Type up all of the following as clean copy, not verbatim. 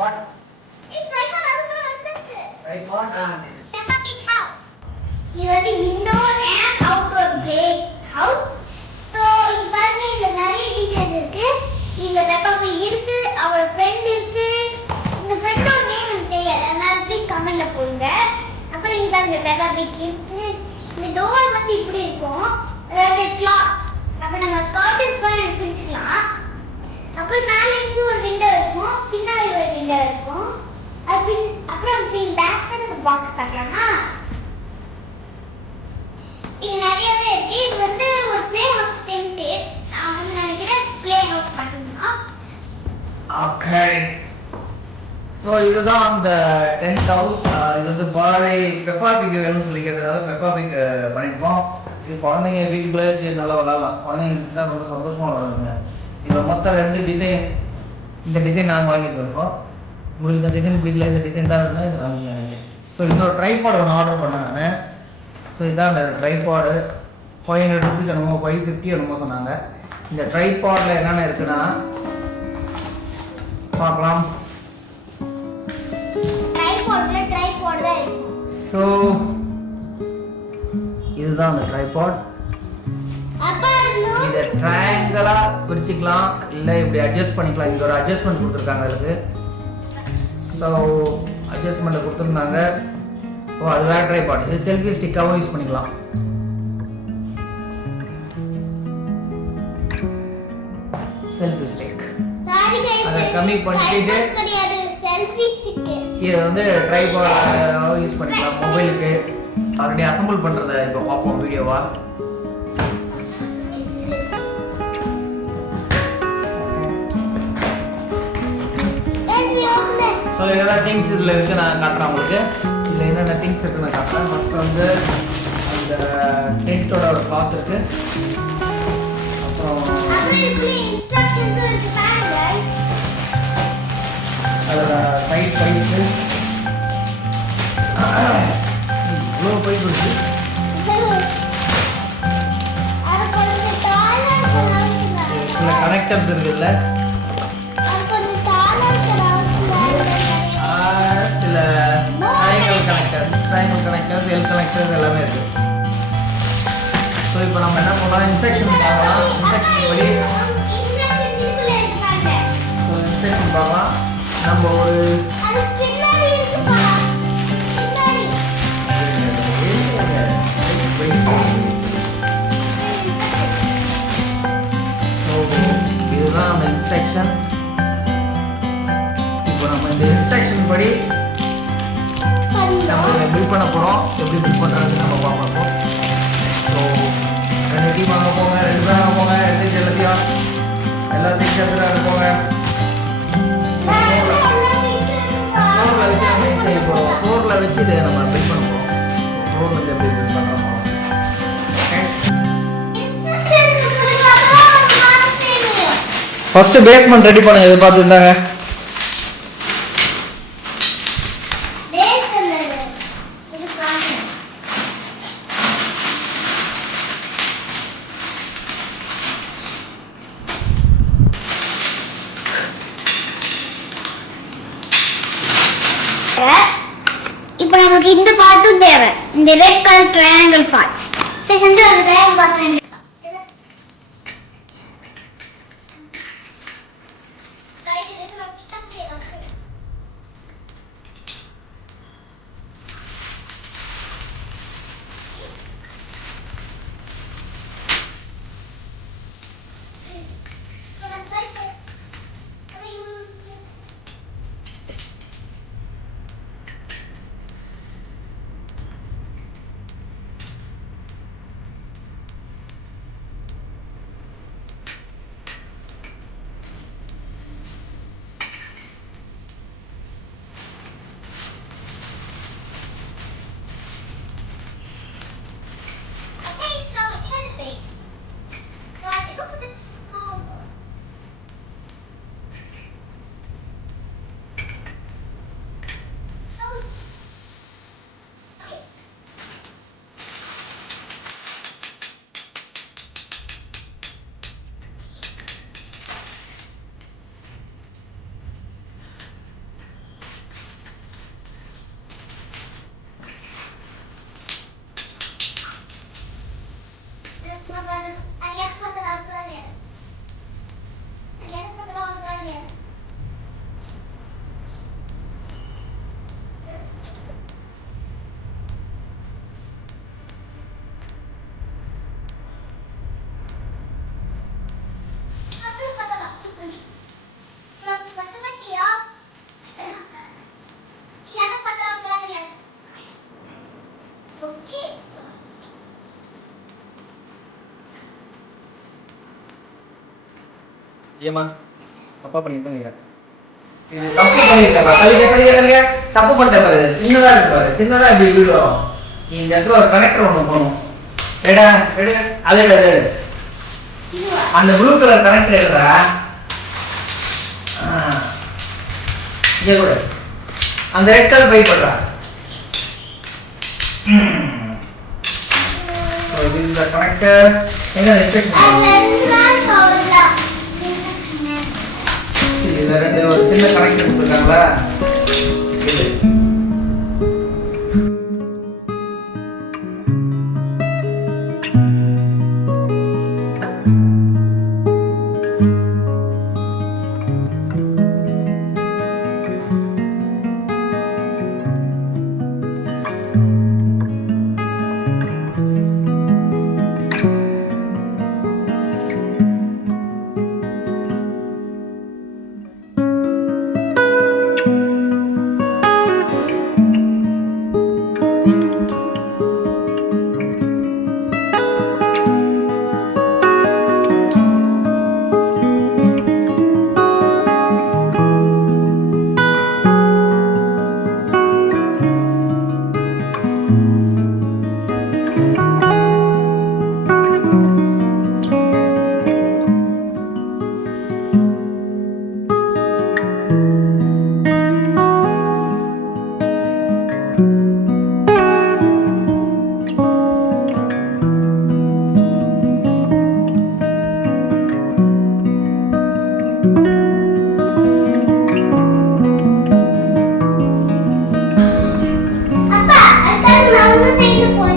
tripod? It's tripod அதுக்கு வந்துருக்கு. Tripod Peppa Pig house. இது வந்து indoor and outdoor play house. So இங்க பாருங்க இதுல நிறைய டீடைல்ஸ் இருக்கு. இதுல Peppa Pig இருக்கு, அவளோட friend இருக்கு. இந்த friendோட நேம் எனக்கு தெரியல. அதனால ப்ளீஸ் கமெண்ட்ல போடுங்க. அப்புறம் இங்க பாருங்க Peppa Pig இருக்கு. இந்த டோர் வந்து இப்படி இருக்கும். அதாவது கிளாக். அப்ப நம்ம கர்டன்ஸ் பண்ணி பிரிச்சுக்கலாம். அப்புறம் மேலே இங்க ஒரு விண்டோ இருக்கும், பின்னாடி ஒரு விண்டோ இருக்கும். அப்புறம் பேக் சைடு ஒரு பாக்ஸ் பார்க்கலாமா? இது நிறையவே இருக்கு. இது வந்து ஒரு பிளே ஹவுஸ் டென்ட். நான் வந்து நினைக்கிறேன் பிளே ஹவுஸ் பண்ணணும்னா. ஓகே. ஸோ இதுதான் அந்த டென்ட் ஹவுஸ். இது வந்து பாலை பெப்பா பிக் வேணும்னு சொல்லி கேட்டதால பெப்பா பிக் பண்ணியிருக்கோம். இது குழந்தைங்க வீட்டுக்குள்ளே வச்சு நல்லா விளாட்லாம். குழந்தைங்களுக்கு தான் ரொம்ப சந்தோஷமாக விளாடுங்க. இதில் மொத்தம் 2 டிசைன். இந்த டிசைன் நாங்கள் வாங்கிட்டு இருக்கோம். உங்களுக்கு இந்த டிசைன் பிடிக்கல, இந்த டிசைன் தான் இருந்தால் இது வாங்கிங்க. ஸோ இன்னொரு ட்ரைபாட் ஒன்று ஆர்டர் பண்ணேன் நான். ஸோ இதுதான் அந்த ட்ரைபாடு. 500 rupees என்னமோ 550 என்னமோ சொன்னாங்க. இந்த ட்ரைபாடில் என்னென்ன இருக்குன்னா பார்க்கலாம். ட்ரைபாட் தான் இருக்கு. ஸோ இதுதான் அந்த ட்ரைபாட். இதை ட்ரையாங்கிளாக பிரிச்சுக்கலாம், இல்லை இப்படி அட்ஜஸ்ட் பண்ணிக்கலாம். இங்கே ஒரு அட்ஜஸ்ட்மெண்ட் கொடுத்துருக்காங்க அதுக்கு. ஸோ அட்ஜஸ்ட்மெண்ட்டை கொடுத்துருந்தாங்க. ஓ அது வேறு ட்ரைபாட். இது செல்ஃபி ஸ்டிக்காகவும் யூஸ் பண்ணிக்கலாம். செல்ஃபி ஸ்டிக் அதை கம்மி பண்ணிட்டு இதை வந்து ட்ரைபாடாக யூஸ் பண்ணிக்கலாம். மொபைலுக்கு ஆல்ரெடி அசம்பிள் பண்ணுறதை இப்போ பார்ப்போம் வீடியோவா. ஸோ என்னென்ன திங்ஸ் இதில் இருக்குது நான் காட்டுறேன் உங்களுக்கு. இதில் என்னென்ன திங்ஸ் இருக்குது நான் காட்டுறேன். ஃபஸ்ட்டு வந்து அந்த டென்ட்டோட ஒரு கிளாத் இருக்குது. அப்புறம் அதோட சைட் பைப்பு, இவ்வளோ பைப் இருக்குது. சில கனெக்டர்ஸ் இருக்குதுல்ல, சில ட்ரையாங்கிள் கனெக்டர்ஸ், எல் கனெக்டர்ஸ் எல்லாமே இருக்குது. ஸோ இப்போ நம்ம என்ன பண்ணலாம், இன்ஸ்ட்ரக்ஷன் பார்க்கலாம். இன்ஸ்ட்ரக்ஷன் பார்க்கலாம். நம்ம ஒரு இதுதான் அந்த இன்ஸ்ட்ரக்ஷன்ஸ். இப்போ நம்ம இந்த இன்ஸ்ட்ரக்ஷன் படி நம்ம இதை பில் பண்ண போகிறோம். எப்படி பில் பண்ணுறதுன்னு நம்ம பார்ப்போம். ஸோ 2 டீம் வாங்க போங்க, 2 பேர் வாங்க போங்க, எல்லாத்தையும் சேர்த்து வாங்க போங்க. ஃப்ளோரில் வச்சு இதை நம்ம பில் பண்ண போகிறோம். ஃப்ளோரில் எப்படி பில் பண்ணுறோம். ஃபர்ஸ்ட் பேஸ்மெண்ட் ரெடி பண்ண எதிர்பார்த்துருந்தாங்க. இப்போ நமக்கு இந்த பார்ட்டும் தேவை, இந்த ரெட் கலர் ட்ரையாங்கிள் பார்ட்ஸ். சரி செஞ்சு அந்த ட்ரையாங்கிள் பார்ட்ஸ் ஏமா தப்பா பண்ணிட்டு நினைக்கிறேன். இது தப்பு பண்ணிருக்கா? தள்ளிக்க. தப்பு பண்ணிட்டேன் பாரு. சின்னதா இருக்கு பாரு. சின்னதா இப்படி விடுறோம். இந்த இடத்துல ஒரு கனெக்டர் ஒன்று போகணும். எடு. அதை எடு. அந்த ப்ளூ கலர் கனெக்டர் எடுறா. இங்கே கூட அந்த ரெட் கலர் பைப் போடுறா. So this is the connector. எங்க இதுல ரெண்டு ஒரு சின்ன கனெக்டர் கொடுத்துருக்காங்களா? இது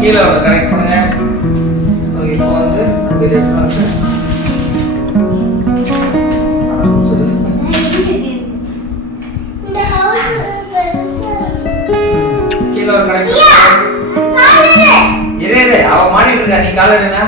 கீழே வந்து கனெக்ட் பண்ணுங்க. ஸோ இப்போ வந்து கீழே ஒரு கனெக்ட் இரு அவ மாட்டிட்டு இருக்கா. நீ கால எடுங்க.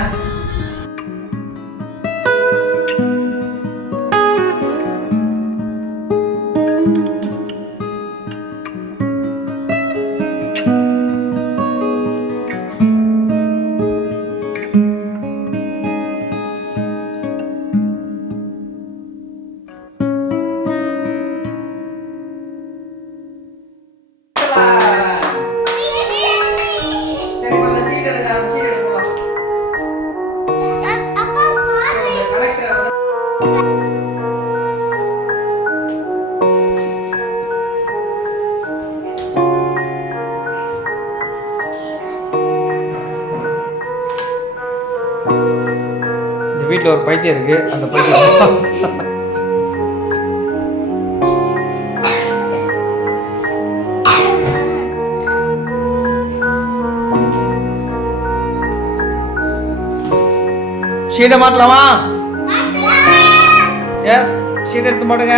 வீட்டில் ஒரு பைத்தியம் இருக்கு. அந்த பைத்தியம் ஷீட்டை மாட்டலாமா? எஸ், ஷீட் எடுத்து மாட்டுங்க.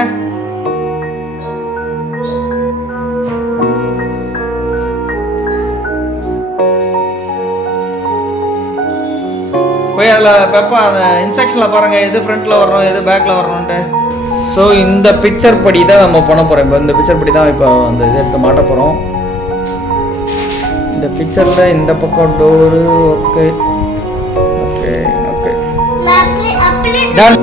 போய் அதில் பெப்பா அந்த இன்ஸ்ட்ரக்ஷனில் பாருங்கள் எது ஃப்ரண்ட்டில் வரணும் எது பேக்கில் வரணுன்ட்டு. ஸோ இந்த பிக்சர் படி தான் நம்ம பண்ண போகிறோம். இப்போ இந்த பிக்சர் படி தான் இப்போ அந்த இது எடுத்து மாட்ட போகிறோம். இந்த பிக்சரில் இந்த பக்கம் door okay okay okay done.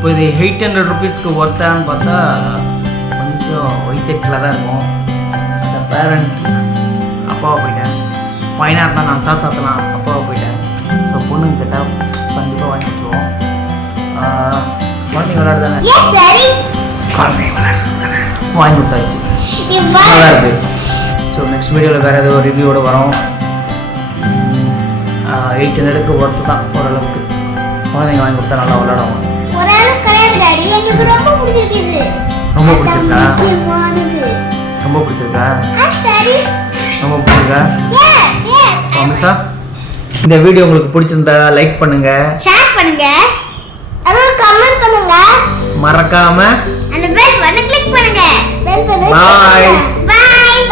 இப்போ இது 800 ருபீஸ்க்கு ஒர்த்தான்னு பார்த்தா கொஞ்சம் வயிற்றுச்சலாக தான் இருக்கும். as a parent அப்பாவை போயிட்டேன். பையனாக இருந்தால் நான் சாத்தலாம் அப்பாவை போயிட்டேன். ஸோ பொண்ணுங்க கேட்டால் கண்டிப்பாக வாங்கி கொடுத்துருவோம். குழந்தைங்க விளையாடு தானே, குழந்தைங்க விளையாடுறது தானே வாங்கி கொடுத்தாச்சு, நல்லா இருக்குது. ஸோ நெக்ஸ்ட் வீடியோவில் வேறு ஏதோ ரிவ்யூவோடு வரோம். 800க்கு ஒர்த்து தான் ஓரளவுக்கு. குழந்தைங்க வாங்கி கொடுத்தா நல்லா விளையாடுவாங்க. ரொம்ப பிடிச்சிருக்கா? ரொம்ப பிடிச்சிருக்கா? ரொம்ப பிடிச்சிருக்கா? மிஸ்ஸா, இந்த வீடியோ உங்களுக்கு பிடிச்சிருந்தா லைக் பண்ணுங்க, ஷேர் பண்ணுங்க, அப்புறம் கமெண்ட் பண்ணுங்க, மறக்காம அந்த பெல் பட்டனை கிளிக் பண்ணுங்க. பெல் பட்டனை Bye. பை.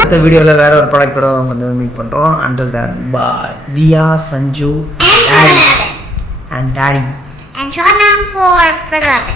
அடுத்த வீடியோல வேற ஒரு ப்ராடக்ட்டோட வந்து மீட் பண்றோம். until then bye. Diya, Sanju and Daddy And Shona for Pragat.